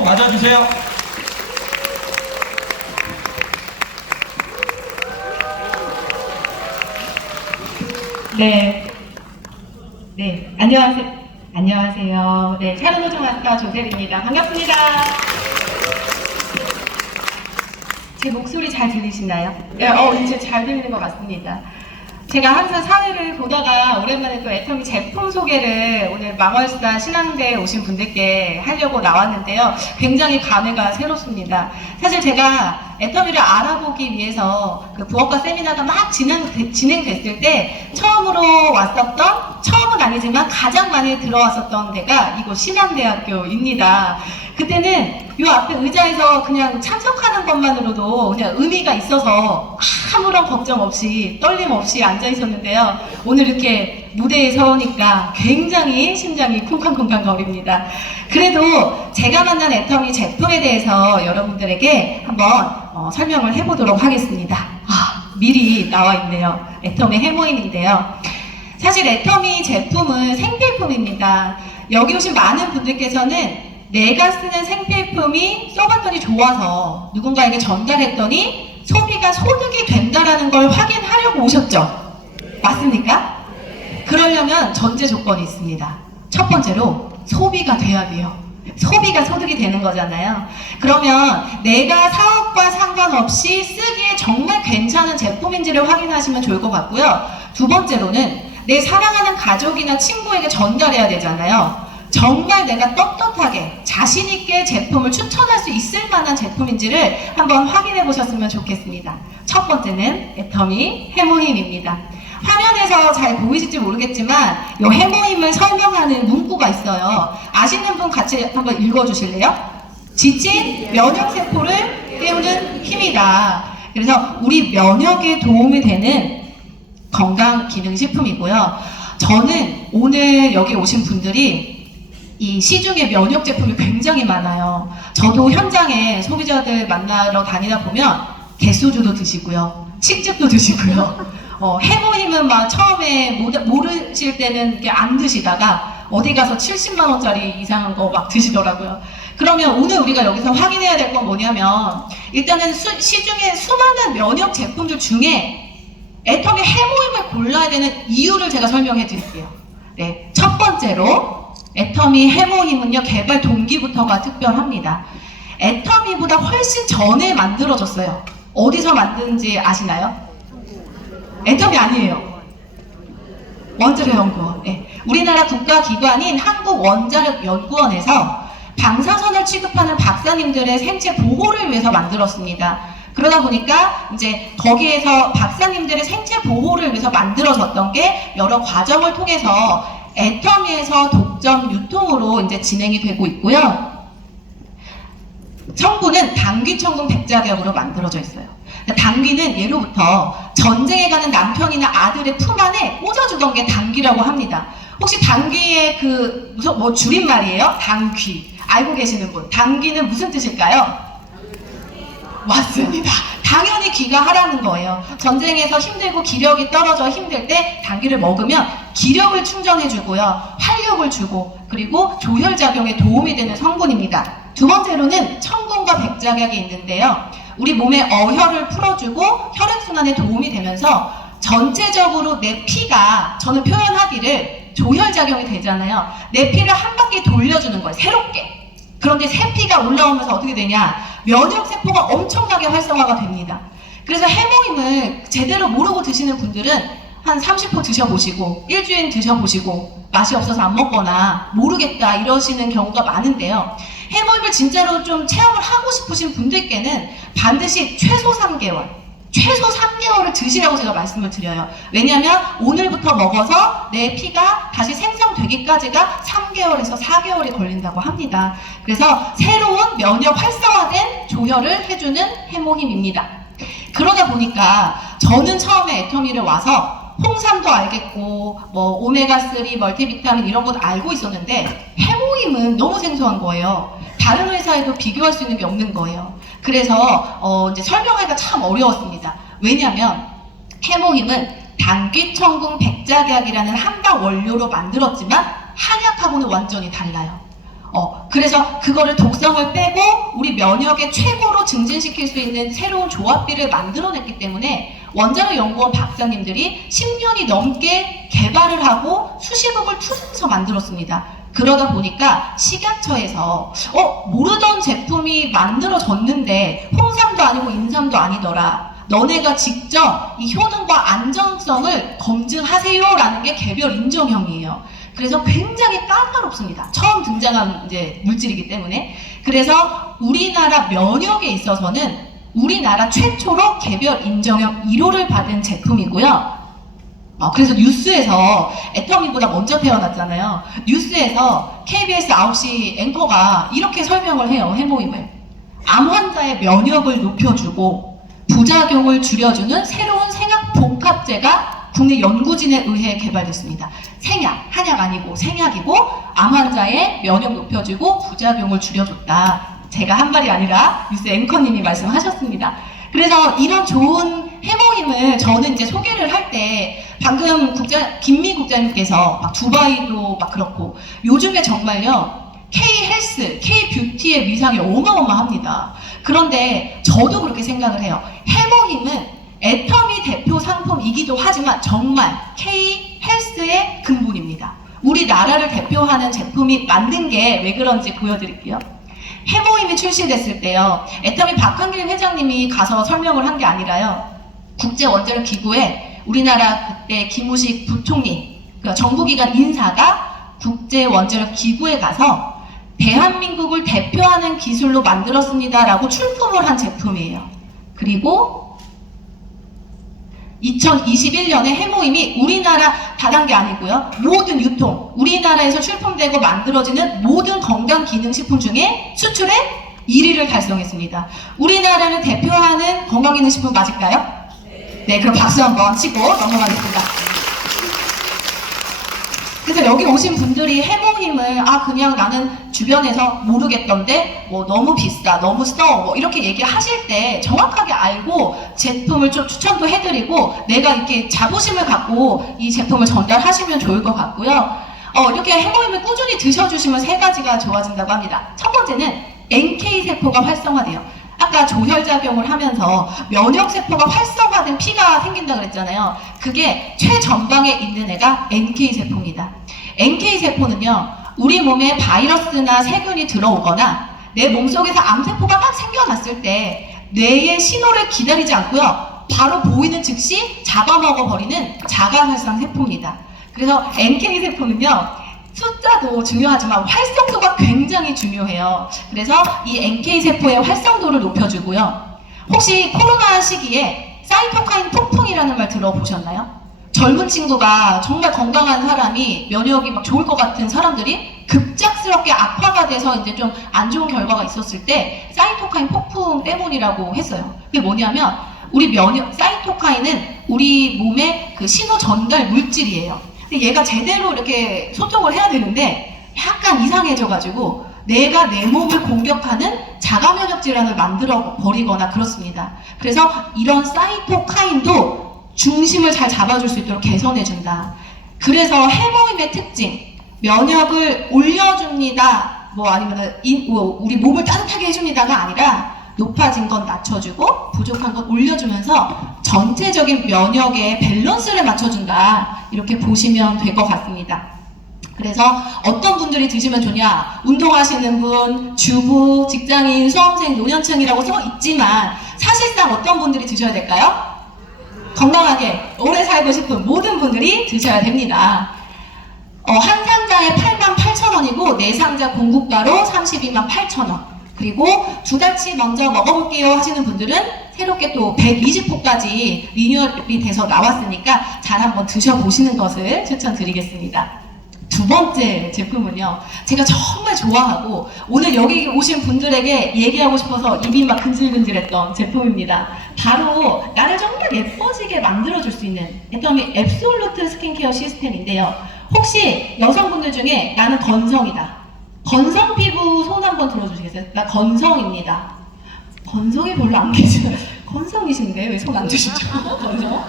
맞아주세요. 네. 네. 안녕하세요. 네. 샤르노종학과 조세리입니다. 반갑습니다. 제 목소리 잘 들리시나요? 네, 이제 잘 들리는 것 같습니다. 제가 항상 사회를 보다가 오랜만에 또 애터미 제품 소개를 오늘 망월수다 신앙대에 오신 분들께 하려고 나왔는데요. 굉장히 감회가 새롭습니다. 사실 제가 애터미를 알아보기 위해서 그 부업과 세미나가 막 진행됐을 때 처음으로 처음은 아니지만 가장 많이 들어왔었던 데가 이곳 신앙대학교입니다. 그때는 이 앞에 의자에서 그냥 참석하는 것만으로도 그냥 의미가 있어서 아무런 걱정 없이 떨림 없이 앉아 있었는데요. 오늘 이렇게 무대에 서니까 굉장히 심장이 쿵쾅쿵쾅 거립니다. 그래도 제가 만난 애터미 제품에 대해서 여러분들에게 한번 설명을 해보도록 하겠습니다. 미리 나와 있네요. 애터미 해모임인데요. 사실 애터미 제품은 생필품입니다. 여기 오신 많은 분들께서는 내가 쓰는 생필품이 써봤더니 좋아서 누군가에게 전달했더니 소비가 소득이 된다라는 걸 확인하려고 오셨죠? 맞습니까? 그러려면 전제 조건이 있습니다. 첫 번째로 소비가 돼야 돼요. 소비가 소득이 되는 거잖아요. 그러면 내가 사업과 상관없이 쓰기에 정말 괜찮은 제품인지를 확인하시면 좋을 것 같고요. 두 번째로는 내 사랑하는 가족이나 친구에게 전달해야 되잖아요. 정말 내가 떳떳하게 자신있게 제품을 추천할 수 있을 만한 제품인지를 한번 확인해 보셨으면 좋겠습니다. 첫 번째는 애터미 해모힘입니다. 화면에서 잘 보이실지 모르겠지만 이 해모힘을 설명하는 문구가 있어요. 아시는 분 같이 한번 읽어주실래요? 지친 면역세포를 깨우는 힘이다. 그래서 우리 면역에 도움이 되는 건강기능식품이고요. 저는 오늘 여기 오신 분들이 이 시중에 면역 제품이 굉장히 많아요. 저도 현장에 소비자들 만나러 다니다 보면 개소주도 드시고요, 칡즙도 드시고요. 해모힘은 막 처음에 모르실 때는 안 드시다가 어디 가서 70만 원짜리 이상한 거 막 드시더라고요. 그러면 오늘 우리가 여기서 확인해야 될 건 뭐냐면 일단은 시중에 수많은 면역 제품들 중에 애터미 해모힘을 골라야 되는 이유를 제가 설명해 드릴게요. 네, 첫 번째로 애터미 해모힘은요, 개발 동기부터가 특별합니다. 애터미보다 훨씬 전에 만들어졌어요. 어디서 만드는지 아시나요? 애터미 아니에요. 원자력연구원. 네. 우리나라 국가기관인 한국원자력연구원에서 방사선을 취급하는 박사님들의 생체 보호를 위해서 만들었습니다. 그러다 보니까 이제 거기에서 박사님들의 생체 보호를 위해서 만들어졌던 게 여러 과정을 통해서 애터미에서 독점 유통으로 이제 진행이 되고 있고요. 청구는 당귀청군 백작약으로 만들어져 있어요. 당귀는 예로부터 전쟁에 가는 남편이나 아들의 품 안에 꽂아주던 게 당귀라고 합니다. 혹시 당귀의 뭐 줄임말이에요? 당귀. 알고 계시는 분? 당귀는 무슨 뜻일까요? 맞습니다. 당연히 귀가하라는 거예요. 전쟁에서 힘들고 기력이 떨어져 힘들 때 당귀를 먹으면 기력을 충전해주고요, 활력을 주고, 그리고 조혈작용에 도움이 되는 성분입니다. 두 번째로는 청군과 백작약이 있는데요. 우리 몸의 어혈을 풀어주고 혈액순환에 도움이 되면서 전체적으로 내 피가, 저는 표현하기를 조혈작용이 되잖아요. 내 피를 한 바퀴 돌려주는 거예요, 새롭게. 그런데 새 피가 올라오면서 어떻게 되냐? 면역세포가 엄청나게 활성화가 됩니다. 그래서 해모임을 제대로 모르고 드시는 분들은 한 30포 드셔보시고 일주일 드셔보시고 맛이 없어서 안 먹거나 모르겠다 이러시는 경우가 많은데요. 해모임을 진짜로 좀 체험을 하고 싶으신 분들께는 반드시 최소 3개월을 드시라고 제가 말씀을 드려요. 왜냐하면 오늘부터 먹어서 내 피가 다시 생성되기까지가 3개월에서 4개월이 걸린다고 합니다. 그래서 새로운 면역 활성화된 조혈을 해주는 해모힘입니다. 그러다 보니까 저는 처음에 애터미를 와서 홍삼도 알겠고 뭐 오메가3 멀티비타민 이런 것도 알고 있었는데 해모힘은 너무 생소한 거예요. 다른 회사에도 비교할 수 있는 게 없는 거예요. 그래서 이제 설명하기가 참 어려웠습니다. 왜냐하면 해모힘은 당귀청군 백작약이라는 한방 원료로 만들었지만 한약하고는 완전히 달라요. 그래서 그거를 독성을 빼고 우리 면역에 최고로 증진시킬 수 있는 새로운 조합비를 만들어냈기 때문에 원자력 연구원 박사님들이 10년이 넘게 개발을 하고 수십억을 투자해서 만들었습니다. 그러다 보니까 식약처에서 모르던 제품이 만들어졌는데 홍삼도 아니고 인삼도 아니더라. 너네가 직접 이 효능과 안정성을 검증하세요라는 게 개별 인정형이에요. 그래서 굉장히 까다롭습니다. 처음 등장한 이제 물질이기 때문에. 그래서 우리나라 면역에 있어서는 우리나라 최초로 개별 인정형 1호를 받은 제품이고요. 그래서 뉴스에서 애터미보다 먼저 태어났잖아요. 뉴스에서 KBS 9시 앵커가 이렇게 설명을 해요. 해모임을. 암 환자의 면역을 높여주고 부작용을 줄여주는 새로운 생약 복합제가 국내 연구진에 의해 개발됐습니다. 생약, 한약 아니고 생약이고 암 환자의 면역 높여주고 부작용을 줄여줬다. 제가 한 말이 아니라 뉴스 앵커님이 말씀하셨습니다. 그래서 이런 좋은 해모임을 저는 이제 소개를 할 때 방금 김미 국장님께서 막 두바이도 막 그렇고 요즘에 정말요 K-헬스, K-뷰티의 위상이 어마어마합니다. 그런데 저도 그렇게 생각을 해요. 해모임은 애터미 대표 상품이기도 하지만 정말 K-헬스의 근본입니다. 우리나라를 대표하는 제품이 만든 게 왜 그런지 보여드릴게요. 해모임이 출시됐을 때요. 애터미 박한길 회장님이 가서 설명을 한 게 아니라요. 국제원자력기구에 우리나라 그때 김우식 부총리, 그러니까 정부기관 인사가 국제원자력기구에 가서 대한민국을 대표하는 기술로 만들었습니다라고 출품을 한 제품이에요. 그리고 2021년에 해모임이 우리나라 다단계 아니고요. 모든 유통, 우리나라에서 출품되고 만들어지는 모든 건강기능식품 중에 수출에 1위를 달성했습니다. 우리나라를 대표하는 건강기능식품 맞을까요? 네, 그럼 박수 한번 치고 넘어가겠습니다. 그래서 여기 오신 분들이 해모임을 그냥 나는 주변에서 모르겠던데 뭐 너무 비싸, 너무 써 이렇게 얘기하실 때 정확하게 알고 제품을 좀 추천도 해드리고 내가 이렇게 자부심을 갖고 이 제품을 전달하시면 좋을 것 같고요. 이렇게 해모임을 꾸준히 드셔주시면 세 가지가 좋아진다고 합니다. 첫 번째는 NK세포가 활성화돼요. 아까 조혈작용을 하면서 면역세포가 활성화된 피가 생긴다 그랬잖아요. 그게 최전방에 있는 애가 NK세포입니다. NK세포는요, 우리 몸에 바이러스나 세균이 들어오거나 내 몸속에서 암세포가 막 생겨났을 때 뇌의 신호를 기다리지 않고요, 바로 보이는 즉시 잡아먹어버리는 자가활성세포입니다. 그래서 NK세포는요, 숫자도 중요하지만 활성도가 굉장히 중요해요. 그래서 이 NK세포의 활성도를 높여주고요. 혹시 코로나 시기에 사이토카인 폭풍이라는 말 들어보셨나요? 젊은 친구가 정말 건강한 사람이 면역이 막 좋을 것 같은 사람들이 급작스럽게 악화가 돼서 이제 좀 안 좋은 결과가 있었을 때 사이토카인 폭풍 때문이라고 했어요. 그게 뭐냐면 우리 사이토카인은 우리 몸의 그 신호 전달 물질이에요. 얘가 제대로 이렇게 소통을 해야 되는데 약간 이상해져가지고 내가 내 몸을 공격하는 자가면역 질환을 만들어 버리거나 그렇습니다. 그래서 이런 사이토카인도 중심을 잘 잡아줄 수 있도록 개선해준다. 그래서 해모임의 특징, 면역을 올려줍니다. 아니면 우리 몸을 따뜻하게 해줍니다가 아니라 높아진 건 낮춰주고 부족한 건 올려주면서 전체적인 면역의 밸런스를 맞춰준다. 이렇게 보시면 될 것 같습니다. 그래서 어떤 분들이 드시면 좋냐? 운동하시는 분, 주부, 직장인, 수험생, 노년층이라고 써 있지만 사실상 어떤 분들이 드셔야 될까요? 건강하게 오래 살고 싶은 모든 분들이 드셔야 됩니다. 한 상자에 88,000원이고 네 상자 공급가로 328,000원. 그리고 2달치 먼저 먹어볼게요 하시는 분들은 새롭게 또 120호까지 리뉴얼이 돼서 나왔으니까 잘 한번 드셔보시는 것을 추천드리겠습니다. 두 번째 제품은요, 제가 정말 좋아하고 오늘 여기 오신 분들에게 얘기하고 싶어서 입이 막 근질근질했던 제품입니다. 바로 나를 정말 예뻐지게 만들어줄 수 있는 애터미 앱솔루트 스킨케어 시스템인데요. 혹시 여성분들 중에 나는 건성이다, 건성 피부 손 한번 들어주시겠어요? 나 건성입니다. 건성이 별로 안 계시나요? 건성이신데 왜 손 안 드시죠? 건성?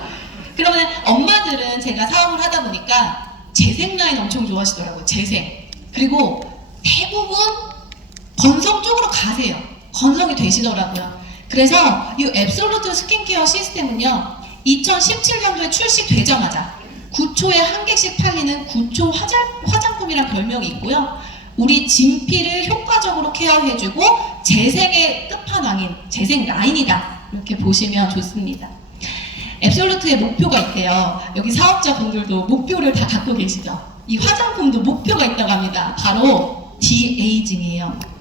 그러면 엄마들은 제가 사업을 하다 보니까 재생 라인 엄청 좋아하시더라고요. 재생. 그리고 대부분 건성 쪽으로 가세요. 건성이 되시더라고요. 그래서 이 앱솔루트 스킨케어 시스템은요, 2017년도에 출시되자마자 9초에 한 개씩 팔리는 9초 화장품이란 별명이 있고요. 우리 진피를 효과적으로 케어해주고 재생의 끝판왕인 재생 라인이다, 이렇게 보시면 좋습니다. 앱솔루트의 목표가 있대요. 여기 사업자분들도 목표를 다 갖고 계시죠? 이 화장품도 목표가 있다고 합니다. 바로 디에이징이에요.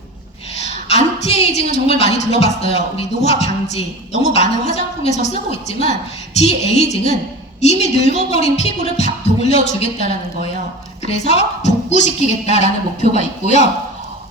안티에이징은 정말 많이 들어봤어요. 우리 노화 방지, 너무 많은 화장품에서 쓰고 있지만 디에이징은 이미 늙어버린 피부를 돌려주겠다라는 거예요. 그래서 복구시키겠다라는 목표가 있고요.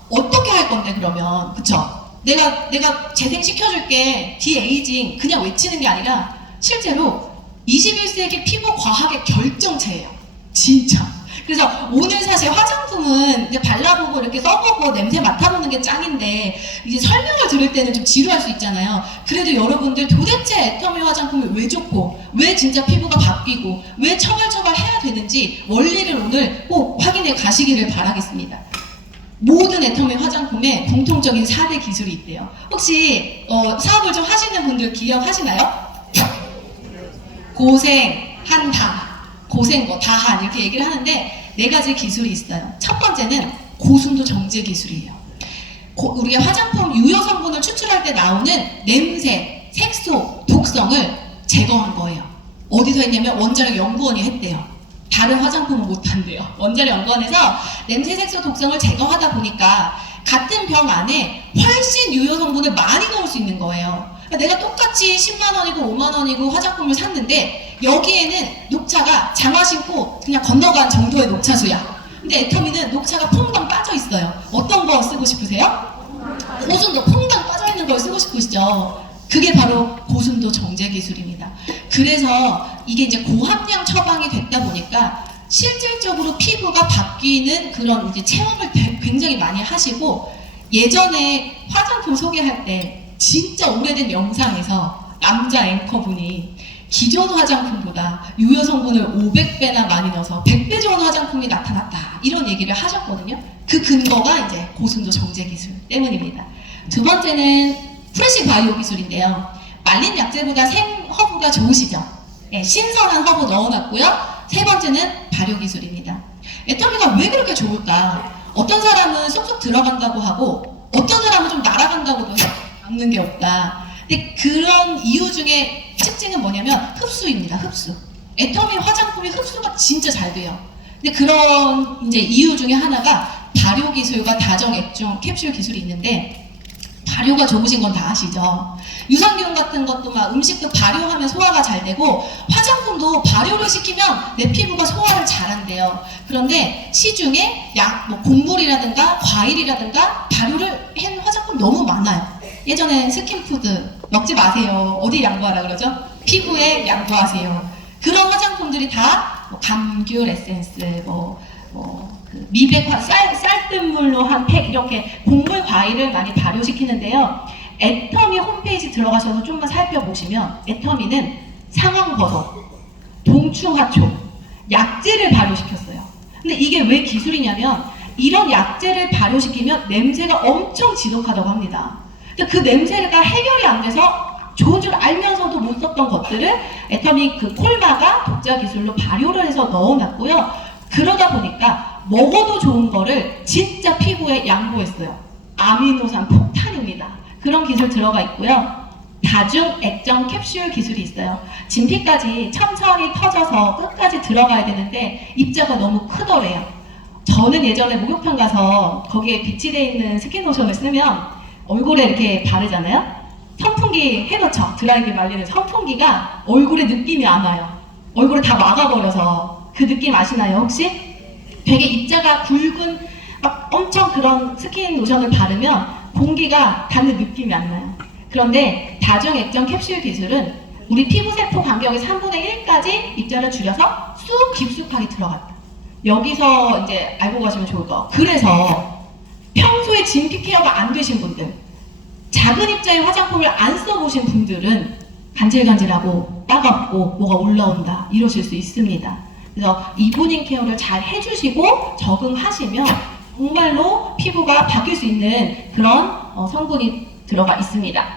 어떻게 할 건데 그러면, 그쵸? 내가 재생시켜줄게, 디에이징 그냥 외치는 게 아니라 실제로 21세기 피부 과학의 결정체예요. 진짜. 그래서 오늘 사실 화장품은 이제 발라보고 이렇게 써보고 냄새 맡아보는 게 짱인데, 이제 설명을 들을 때는 좀 지루할 수 있잖아요. 그래도 여러분들 도대체 애터미 화장품이 왜 좋고, 왜 진짜 피부가 바뀌고, 왜 처발처발 해야 되는지 원리를 오늘 꼭 확인해 가시기를 바라겠습니다. 모든 애터미 화장품에 공통적인 4대 기술이 있대요. 혹시 사업을 좀 하시는 분들 기억하시나요? 고생한다, 고생 다한, 이렇게 얘기를 하는데 4가지 기술이 있어요. 첫 번째는 고순도 정제 기술이에요. 우리가 화장품 유효 성분을 추출할 때 나오는 냄새, 색소, 독성을 제거한 거예요. 어디서 했냐면 원자력 연구원이 했대요. 다른 화장품은 못한대요. 원자력 연구원에서 냄새, 색소, 독성을 제거하다 보니까 같은 병 안에 훨씬 유효 성분을 많이 넣을 수 있는 거예요. 내가 똑같이 10만 원이고 5만 원이고 화장품을 샀는데 여기에는 녹차가 장화 신고 그냥 건너간 정도의 녹차수야. 근데 애터미는 녹차가 퐁당 빠져 있어요. 어떤 거 쓰고 싶으세요? 고순도 퐁당 빠져 있는 걸 쓰고 싶으시죠? 그게 바로 고순도 정제 기술입니다. 그래서 이게 이제 고함량 처방이 됐다 보니까 실질적으로 피부가 바뀌는 그런 이제 체험을 굉장히 많이 하시고, 예전에 화장품 소개할 때 진짜 오래된 영상에서 남자 앵커분이 기존 화장품보다 유효 성분을 500배나 많이 넣어서 100배 좋은 화장품이 나타났다, 이런 얘기를 하셨거든요. 그 근거가 이제 고순도 정제 기술 때문입니다. 두 번째는 프레시 바이오 기술인데요. 말린 약재보다 생 허브가 좋으시죠? 네, 신선한 허브 넣어놨고요. 세 번째는 발효 기술입니다. 애터미가 왜 그렇게 좋을까? 어떤 사람은 쏙쏙 들어간다고 하고 어떤 사람은 좀 날아간다고도 해요. 남는 게 없다. 근데 그런 이유 중에 특징은 뭐냐면 흡수입니다. 흡수. 애터미 화장품이 흡수가 진짜 잘 돼요. 근데 그런 이제 이유 중에 하나가 발효 기술과 다정 액중 캡슐 기술이 있는데, 발효가 좋으신 건 다 아시죠? 유산균 같은 것도 막 음식도 발효하면 소화가 잘 되고, 화장품도 발효를 시키면 내 피부가 소화를 잘한대요. 그런데 시중에 곡물이라든가 과일이라든가 발효를 한 화장품 너무 많아요. 예전엔 스킨푸드 먹지 마세요. 어디 양보하라 그러죠? 피부에 양보하세요. 그런 화장품들이 다 감귤 에센스, 그 미백 쌀뜨물로 한 팩, 이렇게 곡물 과일을 많이 발효시키는데요. 애터미 홈페이지 들어가셔서 좀만 살펴보시면 애터미는 상황버섯, 동충하초, 약재를 발효시켰어요. 근데 이게 왜 기술이냐면 이런 약재를 발효시키면 냄새가 엄청 지독하다고 합니다. 근데 그 냄새가 해결이 안 돼서 좋은 줄 알면서도 못 썼던 것들을 애터미 그 콜마가 독자 기술로 발효를 해서 넣어놨고요. 그러다 보니까 먹어도 좋은 거를 진짜 피부에 양보했어요. 아미노산 폭탄입니다. 그런 기술 들어가 있고요. 다중 액정 캡슐 기술이 있어요. 진피까지 천천히 터져서 끝까지 들어가야 되는데 입자가 너무 크더래요. 저는 예전에 목욕탕 가서 거기에 비치되어 있는 스킨로션을 쓰면 얼굴에 이렇게 바르잖아요. 선풍기 해놓죠. 드라이기 말리는 선풍기가 얼굴에 느낌이 안 와요. 얼굴을 다 막아버려서. 그 느낌 아시나요 혹시? 되게 입자가 굵은 막 엄청 그런 스킨 로션을 바르면 공기가 닿는 느낌이 안 나요. 그런데 다중 액정 캡슐 기술은 우리 피부 세포 간격의 3분의 1까지 입자를 줄여서 쑥 깊숙하게 들어갔다. 여기서 이제 알고 가시면 좋을 거. 그래서 평소에 진피 케어가 안 되신 분들, 작은 입자의 화장품을 안 써보신 분들은 간질간질하고 따갑고 뭐가 올라온다 이러실 수 있습니다. 그래서 이브닝 케어를 잘 해주시고 적응하시면 정말로 피부가 바뀔 수 있는 그런 성분이 들어가 있습니다.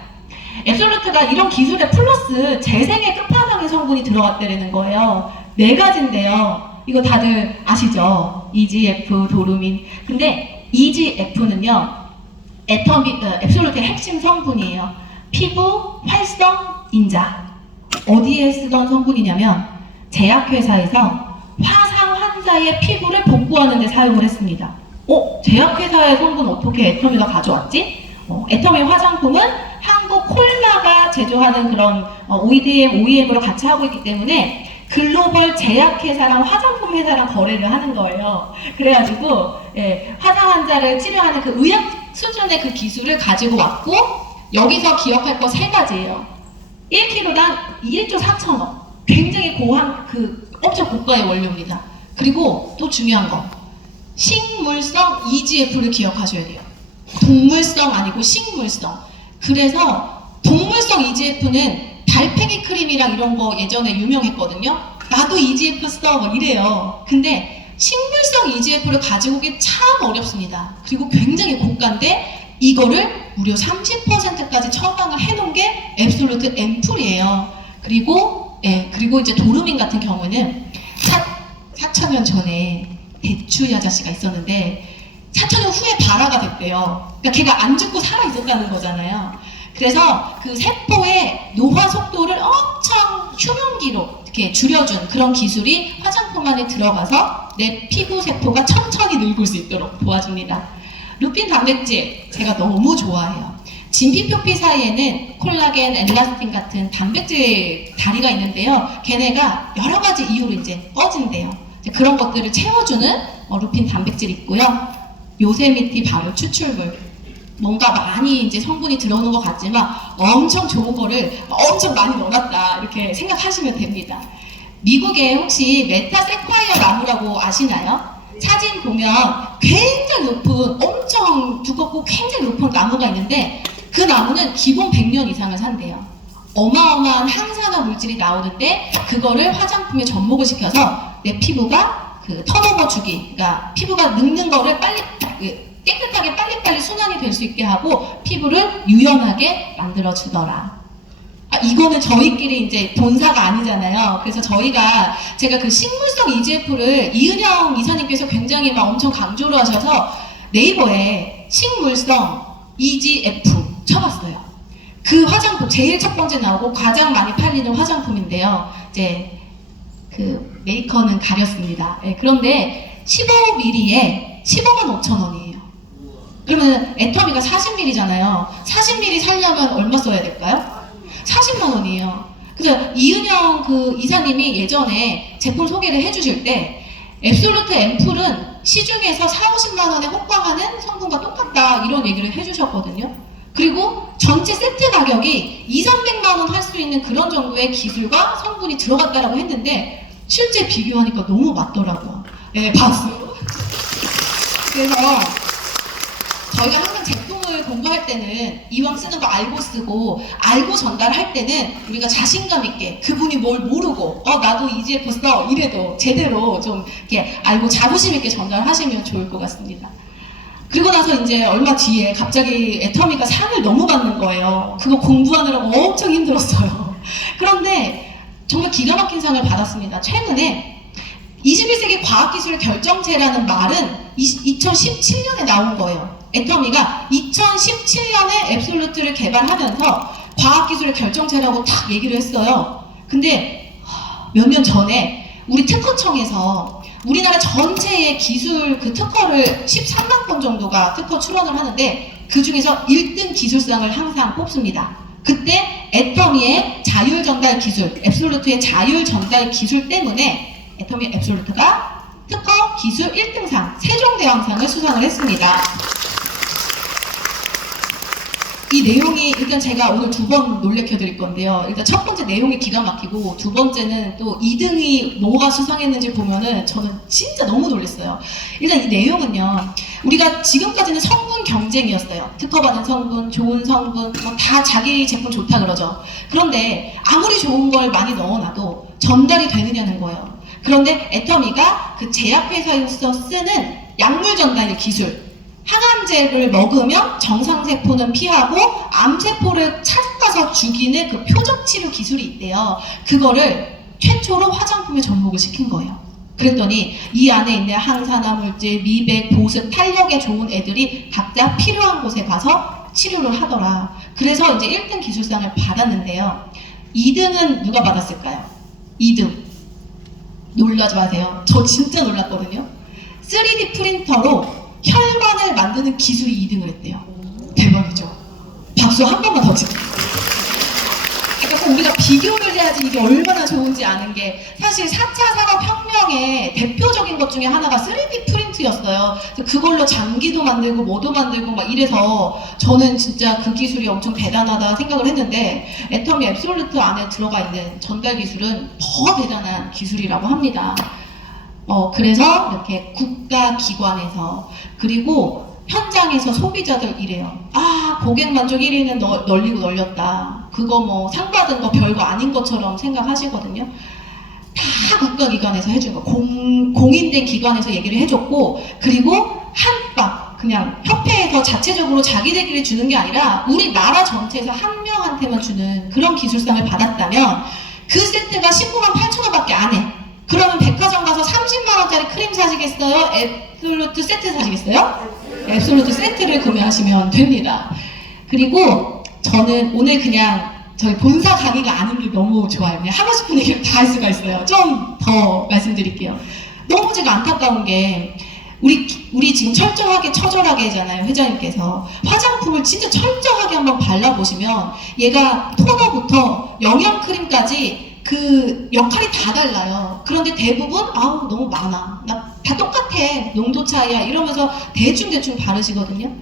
앱솔루트가 이런 기술에 플러스 재생의 끝판왕의 성분이 들어갔다는 거예요. 4가지인데요. 이거 다들 아시죠? EGF, 도루민. 근데 EGF는요, 앱솔루트의 핵심 성분이에요. 피부 활성 인자. 어디에 쓰던 성분이냐면 제약회사에서 화상 환자의 피부를 복구하는 데 사용을 했습니다. 제약회사의 성분 어떻게 애터미가 가져왔지? 애터미 화장품은 한국 콜라가 제조하는 그런 OEM으로 같이 하고 있기 때문에 글로벌 제약회사랑 화장품 회사랑 거래를 하는 거예요. 그래가지고 화상 환자를 치료하는 그 의학 수준의 그 기술을 가지고 왔고, 여기서 기억할 거 3가지예요. 1kg당 1조 4천원. 굉장히 엄청 고가의 원료입니다. 그리고 또 중요한 거, 식물성 EGF를 기억하셔야 돼요. 동물성 아니고 식물성. 그래서 동물성 EGF는 달팽이 크림이랑 이런 거 예전에 유명했거든요. 나도 EGF 써 뭐 이래요. 근데 식물성 EGF를 가지고 오기 참 어렵습니다. 그리고 굉장히 고가인데 이거를 무려 30%까지 처방을 해놓은 게 앱솔루트 앰플이에요. 그리고 이제 도루민 같은 경우는 4천년 전에 대추이 아저씨가 있었는데 4천년 후에 발화가 됐대요. 그러니까 걔가 안 죽고 살아 있었다는 거잖아요. 그래서 그 세포의 노화 속도를 엄청 휴면기로 이렇게 줄여준 그런 기술이 화장품 안에 들어가서 내 피부 세포가 천천히 늙을 수 있도록 도와줍니다. 루핀 단백질 제가 너무 좋아해요. 진피표피 사이에는 콜라겐, 엘라스틴 같은 단백질 다리가 있는데요. 걔네가 여러 가지 이유로 이제 꺼진대요. 그런 것들을 채워주는 루핀 단백질이 있고요. 요세미티 발효 추출물. 뭔가 많이 이제 성분이 들어오는 것 같지만 엄청 좋은 거를 엄청 많이 넣어놨다 이렇게 생각하시면 됩니다. 미국에 혹시 메타세콰이어 나무라고 아시나요? 사진 보면 굉장히 높은, 엄청 두껍고 굉장히 높은 나무가 있는데 그 나무는 기본 100년 이상을 산대요. 어마어마한 항산화 물질이 나오는데 그거를 화장품에 접목을 시켜서 내 피부가 그 턴오버 주기, 그러니까 피부가 늙는 거를 빨리 깨끗하게 빨리빨리 순환이 될 수 있게 하고 피부를 유연하게 만들어주더라. 이거는 저희끼리 이제 본사가 아니잖아요. 그래서 제가 그 식물성 EGF를 이은영 이사님께서 굉장히 막 엄청 강조를 하셔서 네이버에 식물성 EGF 쳐봤어요. 그 화장품 제일 첫 번째 나오고 가장 많이 팔리는 화장품인데요. 이제 그 메이커는 가렸습니다. 그런데 15ml에 15만 5천 원이에요. 그러면 애터미가 40ml잖아요. 40ml 살려면 얼마 써야 될까요? 40만 원이에요. 그래서 이은영 그 이사님이 예전에 제품 소개를 해주실 때 앱솔루트 앰플은 시중에서 40~50만 원에 호가하는 성분과 똑같다 이런 얘기를 해주셨거든요. 그리고 전체 세트 가격이 200~300만 원 할 수 있는 그런 정도의 기술과 성분이 들어갔다라고 했는데 실제 비교하니까 너무 맞더라고요. 박수. 그래서 저희가 항상 제품을 공부할 때는 이왕 쓰는 거 알고 쓰고 알고 전달할 때는 우리가 자신감 있게 그분이 뭘 모르고 나도 EGF 써 이래도 제대로 좀 이렇게 알고 자부심 있게 전달하시면 좋을 것 같습니다. 그리고 나서 이제 얼마 뒤에 갑자기 애터미가 상을 너무 받는 거예요. 그거 공부하느라고 엄청 힘들었어요. 그런데 정말 기가 막힌 상을 받았습니다. 최근에 21세기 과학기술 결정체라는 말은 2017년에 나온 거예요. 애터미가 2017년에 앱솔루트를 개발하면서 과학기술의 결정체라고 딱 얘기를 했어요. 근데 몇 년 전에 우리 특허청에서 우리나라 전체의 기술 그 특허를 13만 건 정도가 특허 출원을 하는데 그 중에서 1등 기술상을 항상 뽑습니다. 그때 애터미의 자율 전달 기술, 앱솔루트의 자율 전달 기술 때문에 애터미 앱솔루트가 특허 기술 1등상, 세종대왕상을 수상을 했습니다. 이 내용이 일단 제가 오늘 2번 놀래켜 드릴 건데요. 일단 첫 번째 내용이 기가 막히고 두 번째는 또 2등이 뭐가 수상했는지 보면은 저는 진짜 너무 놀랐어요. 일단 이 내용은요. 우리가 지금까지는 성분 경쟁이었어요. 특허받은 성분, 좋은 성분, 다 자기 제품 좋다 그러죠. 그런데 아무리 좋은 걸 많이 넣어놔도 전달이 되느냐는 거예요. 그런데 애터미가 그 제약회사에서 쓰는 약물 전달 기술. 항암제를 먹으면 정상세포는 피하고 암세포를 찾아가서 죽이는 그 표적치료 기술이 있대요. 그거를 최초로 화장품에 접목을 시킨 거예요. 그랬더니 이 안에 있는 항산화 물질, 미백, 보습, 탄력에 좋은 애들이 각자 필요한 곳에 가서 치료를 하더라. 그래서 이제 1등 기술상을 받았는데요. 2등은 누가 받았을까요? 2등. 놀라지 마세요. 저 진짜 놀랐거든요. 3D 프린터로 혈관을 만드는 기술이 2등을 했대요. 대박이죠. 박수 한 번만 더 치세요. 그러니까 우리가 비교를 해야지 이게 얼마나 좋은지 아는 게, 사실 4차 산업혁명의 대표적인 것 중에 하나가 3D 프린트였어요. 그걸로 장기도 만들고 뭐도 만들고 막 이래서 저는 진짜 그 기술이 엄청 대단하다 생각을 했는데, 애터미 앱솔루트 안에 들어가 있는 전달 기술은 더 대단한 기술이라고 합니다. 그래서 이렇게 국가기관에서, 그리고 현장에서 소비자들 이래요. 아, 고객 만족 1위는 널리고 널렸다. 그거 뭐 상 받은 거 별거 아닌 것처럼 생각하시거든요. 다 국가기관에서 해준 거, 공인된 기관에서 얘기를 해줬고, 그리고 한박 그냥 협회에서 자체적으로 자기들끼리 주는 게 아니라 우리나라 전체에서 한 명한테만 주는 그런 기술상을 받았다면 그 세트가 19만 8천 원밖에 안 해. 그러면 백화점 가서 30만 원짜리 크림 사시겠어요? 앱솔루트 세트 사시겠어요? 앱솔루트 세트를 구매하시면 됩니다. 그리고 저는 오늘 그냥 저희 본사 강의가 아닌 게 너무 좋아요. 그냥 하고 싶은 얘기를 다 할 수가 있어요. 좀 더 말씀드릴게요. 너무 제가 안타까운 게, 우리 지금 철저하게 처절하게 하잖아요. 회장님께서 화장품을 진짜 철저하게 한번 발라보시면 얘가 토너부터 영양크림까지 그 역할이 다 달라요. 그런데 대부분 아우 너무 많아, 나 다 똑같아, 농도 차이야 이러면서 대충 바르시거든요.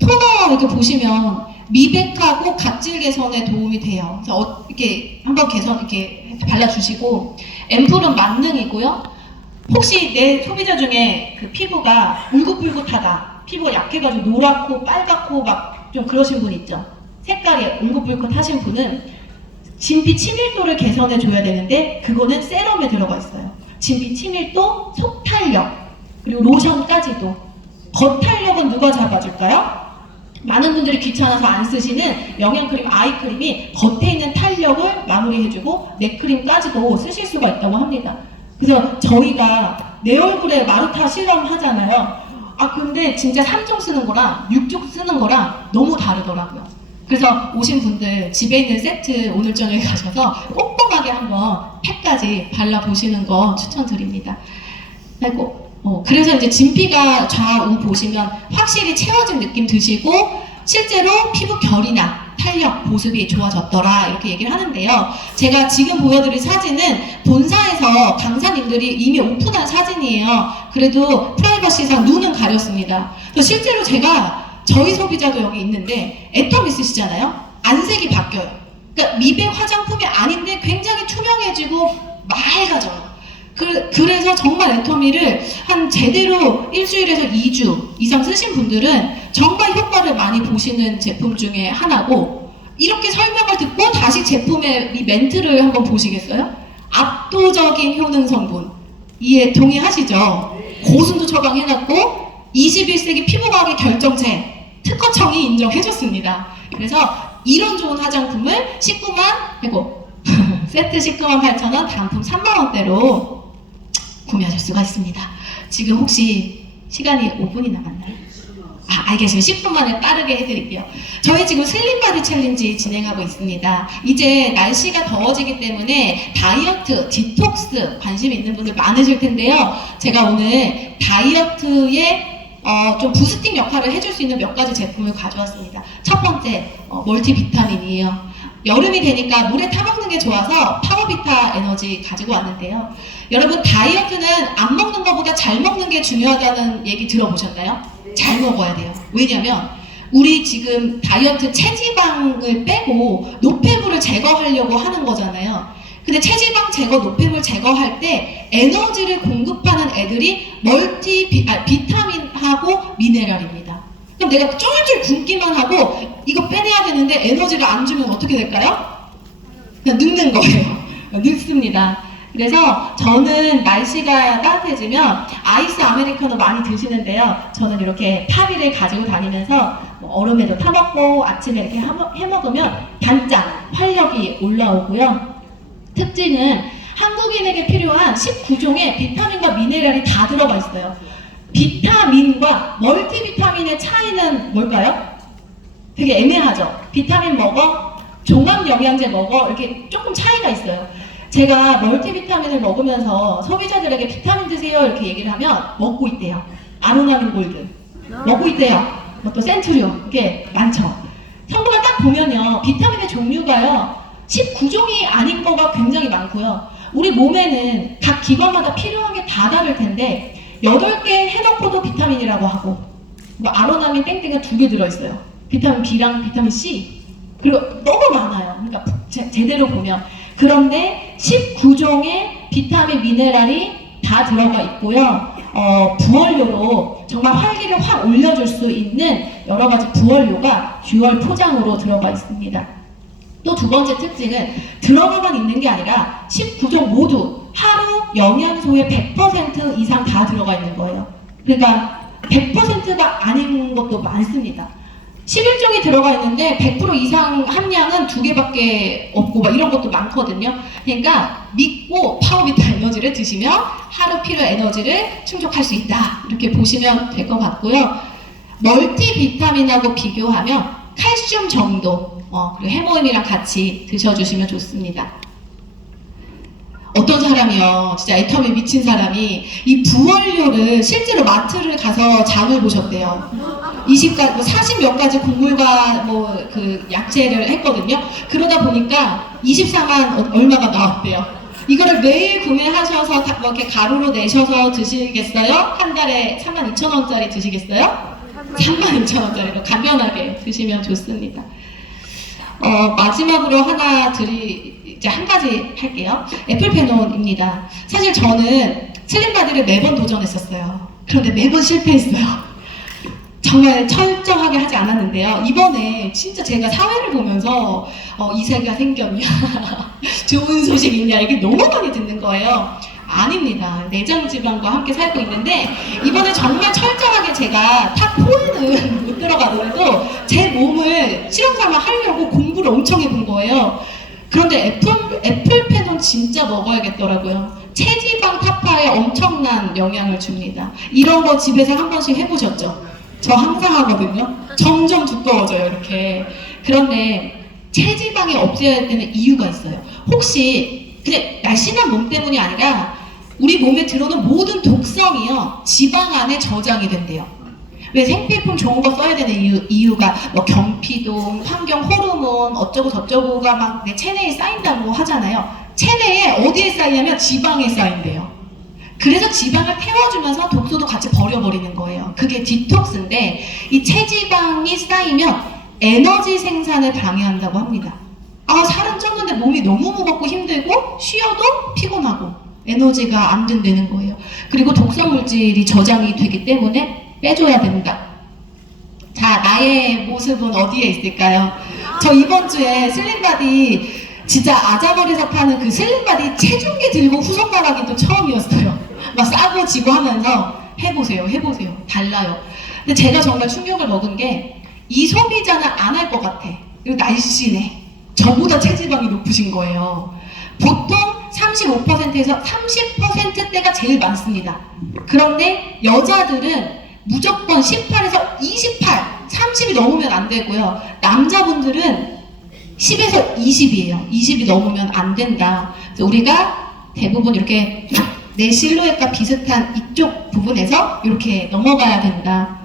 토너 이렇게 보시면 미백하고 각질 개선에 도움이 돼요. 그래서 이렇게 한번 이렇게 발라주시고, 앰플은 만능이고요. 혹시 내 소비자 중에 그 피부가 울긋불긋하다, 피부가 약해가지고 노랗고 빨갛고 막 좀 그러신 분 있죠. 색깔이 울긋불긋하신 분은 진피 친밀도를 개선해 줘야 되는데 그거는 세럼에 들어가 있어요. 진피 친밀도, 속탄력, 그리고 로션까지도. 겉탄력은 누가 잡아줄까요? 많은 분들이 귀찮아서 안 쓰시는 영양크림, 아이크림이 겉에 있는 탄력을 마무리해주고 넥크림까지도 쓰실 수가 있다고 합니다. 그래서 저희가 내 얼굴에 마르타 실험 하잖아요. 근데 진짜 3종 쓰는 거랑 6종 쓰는 거랑 너무 다르더라고요. 그래서 오신 분들 집에 있는 세트 오늘 저녁에 가셔서 꼼꼼하게 한번 팩까지 발라보시는 거 추천드립니다. 그래서 이제 진피가 좌우 보시면 확실히 채워진 느낌 드시고, 실제로 피부 결이나 탄력, 보습이 좋아졌더라 이렇게 얘기를 하는데요. 제가 지금 보여드릴 사진은 본사에서 강사님들이 이미 오픈한 사진이에요. 그래도 프라이버시상 눈은 가렸습니다. 그래서 실제로 제가, 저희 소비자도 여기 있는데 애텀 있으시잖아요. 안색이 바뀌어요. 그러니까 미백 화장품이 아닌데 굉장히 투명해지고 맑아져요. 그래서 정말 애터미를 한 제대로 일주일에서 2주 이상 쓰신 분들은 정말 효과를 많이 보시는 제품 중에 하나고, 이렇게 설명을 듣고 다시 제품의 이 멘트를 한번 보시겠어요? 압도적인 효능 성분, 이해 동의하시죠? 고순도 처방해놨고 21세기 피부과학의 결정체 특허청이 인정해줬습니다. 그래서 이런 좋은 화장품을 19만, 세트 19만 8천 원, 단품 3만 원대로 구매하실 수가 있습니다. 지금 혹시 시간이 5분이 남았나요? 알겠습니다. 10분 만에 빠르게 해드릴게요. 저희 지금 슬림바디 챌린지 진행하고 있습니다. 이제 날씨가 더워지기 때문에 다이어트, 디톡스 관심 있는 분들 많으실 텐데요. 제가 오늘 다이어트에 좀 부스팅 역할을 해줄 수 있는 몇 가지 제품을 가져왔습니다. 첫 번째, 멀티비타민이에요. 여름이 되니까 물에 타먹는 게 좋아서 파워비타 에너지 가지고 왔는데요. 여러분, 다이어트는 안 먹는 것보다 잘 먹는 게 중요하다는 얘기 들어보셨나요? 잘 먹어야 돼요. 왜냐면 우리 지금 다이어트 체지방을 빼고 노폐물을 제거하려고 하는 거잖아요. 근데 체지방 제거, 노폐물 제거할 때 에너지를 공급하는 애들이 비타민하고 미네랄입니다. 그럼 내가 쫄쫄 굶기만 하고 이거 빼내야 되는데 에너지를 안 주면 어떻게 될까요? 그냥 늙는 거예요. 늙습니다. 그래서 저는 날씨가 따뜻해지면 아이스 아메리카노 많이 드시는데요. 저는 이렇게 파리를 가지고 다니면서 뭐 얼음에도 타먹고 아침에 이렇게 해먹으면 반짝 활력이 올라오고요. 특징은 한국인에게 필요한 19종의 비타민과 미네랄이 다 들어가 있어요. 비타민과 멀티비타민의 차이는 뭘까요? 되게 애매하죠. 비타민 먹어, 종합영양제 먹어, 이렇게 조금 차이가 있어요. 제가 멀티비타민을 먹으면서 소비자들에게 비타민 드세요 이렇게 얘기를 하면 먹고 있대요. 아로나민 골드 먹고 있대요. 또 센트리온, 이게 많죠. 성분을 딱 보면요, 비타민의 종류가요 19종이 아닌 거가 굉장히 많고요. 우리 몸에는 각 기관마다 필요한 게 다 다를 텐데 8개 해놓고도 비타민이라고 하고, 뭐 아로나민 땡땡은 2개 들어있어요. 비타민 B랑 비타민 C, 그리고 너무 많아요. 그러니까 제대로 보면. 그런데 19종의 비타민 미네랄이 다 들어가 있고요. 부원료로 정말 활기를 확 올려줄 수 있는 여러 가지 부원료가 듀얼 포장으로 들어가 있습니다. 또 두 번째 특징은 들어가만 있는 게 아니라 19종 모두 하루 영양소의 100% 이상 다 들어가 있는 거예요. 그러니까 100%가 아닌 것도 많습니다. 11종이 들어가 있는데 100% 이상 함량은 2개밖에 없고 막 이런 것도 많거든요. 그러니까 믿고 파워비타 에너지를 드시면 하루 필요 에너지를 충족할 수 있다, 이렇게 보시면 될 것 같고요. 멀티비타민하고 비교하면 칼슘 정도, 그리고 해모임이랑 같이 드셔주시면 좋습니다. 어떤 사람이요, 진짜 애텀에 미친 사람이 이 부원료를 실제로 마트를 가서 장을 보셨대요. 40몇 가지 곡물과 그 야채를 했거든요. 그러다 보니까 24만 얼마가 나왔대요. 이거를 매일 구매하셔서 이렇게 가루로 내셔서 드시겠어요? 한 달에 32,000원짜리 드시겠어요? 32,000원짜리로 간편하게 드시면 좋습니다. 마지막으로 이제 한 가지 할게요. 애플페논입니다. 사실 저는 슬림바디를 매번 도전했었어요. 그런데 매번 실패했어요. 정말 철저하게 하지 않았는데요. 이번에 진짜 제가 사회를 보면서 이세가 생겼냐, 좋은 소식 있냐, 이게 너무 많이 듣는 거예요. 아닙니다. 내장 지방과 함께 살고 있는데 이번에 정말 철저하게 제가 탑4에는 못 들어가더라도 제 몸을 실험삼아 하려고 공부를 엄청 해본 거예요. 그런데 애플페논 진짜 먹어야겠더라고요. 체지방 타파에 엄청난 영향을 줍니다. 이런 거 집에서 한 번씩 해보셨죠? 저 항상 하거든요. 점점 두꺼워져요, 이렇게. 그런데 체지방이 없애야 되는 이유가 있어요. 혹시 그냥 날씬한 몸 때문이 아니라 우리 몸에 들어오는 모든 독성이요, 지방 안에 저장이 된대요. 왜 생필품 좋은 거 써야 되는 이유가 뭐 경피동, 환경 호르몬 어쩌고 저쩌고가 막 내 체내에 쌓인다고 하잖아요. 체내에 어디에 쌓이냐면 지방에 쌓인대요. 그래서 지방을 태워주면서 독소도 같이 버려버리는 거예요. 그게 디톡스인데 이 체지방이 쌓이면 에너지 생산을 방해한다고 합니다. 살은 쪘는데 몸이 너무 무겁고 힘들고 쉬어도 피곤하고 에너지가 안 된다는 거예요. 그리고 독성 물질이 저장이 되기 때문에 빼줘야 됩니다. 자, 나의 모습은 어디에 있을까요? 저 이번 주에 슬림바디, 진짜 아자버리에서 파는 그 슬림바디 체중계 들고 후손가락이 또 처음이었어요. 막 싸고 지고 하면서 해보세요. 달라요. 근데 제가 정말 충격을 먹은 게 이 소비자는 안 할 것 같아. 그리고 날씬해. 저보다 체지방이 높으신 거예요. 보통 35%에서 30%대가 제일 많습니다. 그런데 여자들은 무조건 18에서 28, 30이 넘으면 안 되고요. 남자분들은 10에서 20이에요. 20이 넘으면 안 된다. 그래서 우리가 대부분 이렇게 내 실루엣과 비슷한 이쪽 부분에서 이렇게 넘어가야 된다.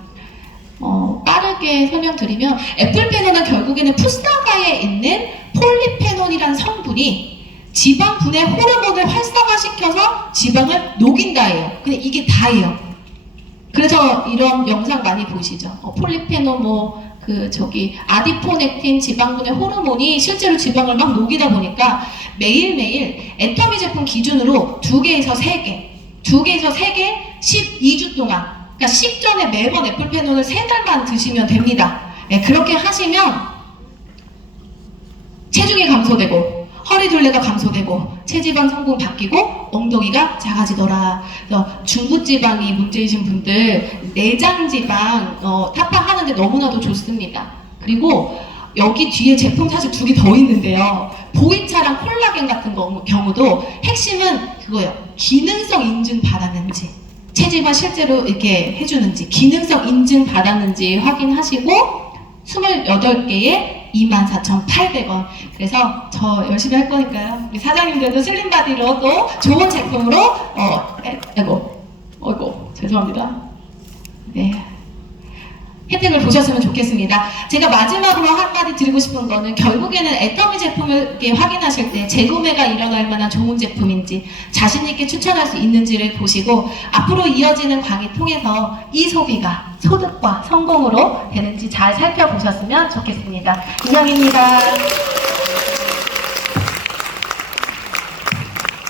빠르게 설명드리면 애플페논은 결국에는 풋사과에 있는 폴리페논이라는 성분이 지방 분해 호르몬을 활성화시켜서 지방을 녹인다예요. 근데 이게 다예요. 그래서 이런 영상 많이 보시죠. 폴리페논 아디포넥틴 지방 분해 호르몬이 실제로 지방을 막 녹이다 보니까 매일매일 애터미 제품 기준으로 2개에서 3개 12주 동안, 그러니까 식전에 매번 애플페논을 3달만 드시면 됩니다. 네, 그렇게 하시면 체중이 감소되고 허리둘레가 감소되고 체지방 성분 바뀌고 엉덩이가 작아지더라. 그래서 중부지방이 문제이신 분들 내장지방 타파하는데 너무나도 좋습니다. 그리고 여기 뒤에 제품 사실 두 개 더 있는데요. 보이차랑 콜라겐 같은 경우도 핵심은 그거예요. 기능성 인증 받았는지, 체지방 실제로 이렇게 해주는지, 기능성 인증 받았는지 확인하시고 28개에 24,800원. 그래서 저 열심히 할 거니까요. 우리 사장님들도 슬림바디로 또 좋은 제품으로 아이고 죄송합니다. 네. 혜택을 보셨으면 좋겠습니다. 제가 마지막으로 한마디 드리고 싶은 거는 결국에는 애터미 제품을 이렇게 확인하실 때 재구매가 일어날 만한 좋은 제품인지 자신 있게 추천할 수 있는지를 보시고 앞으로 이어지는 강의 통해서 이 소비가 소득과 성공으로 되는지 잘 살펴보셨으면 좋겠습니다. 이상입니다.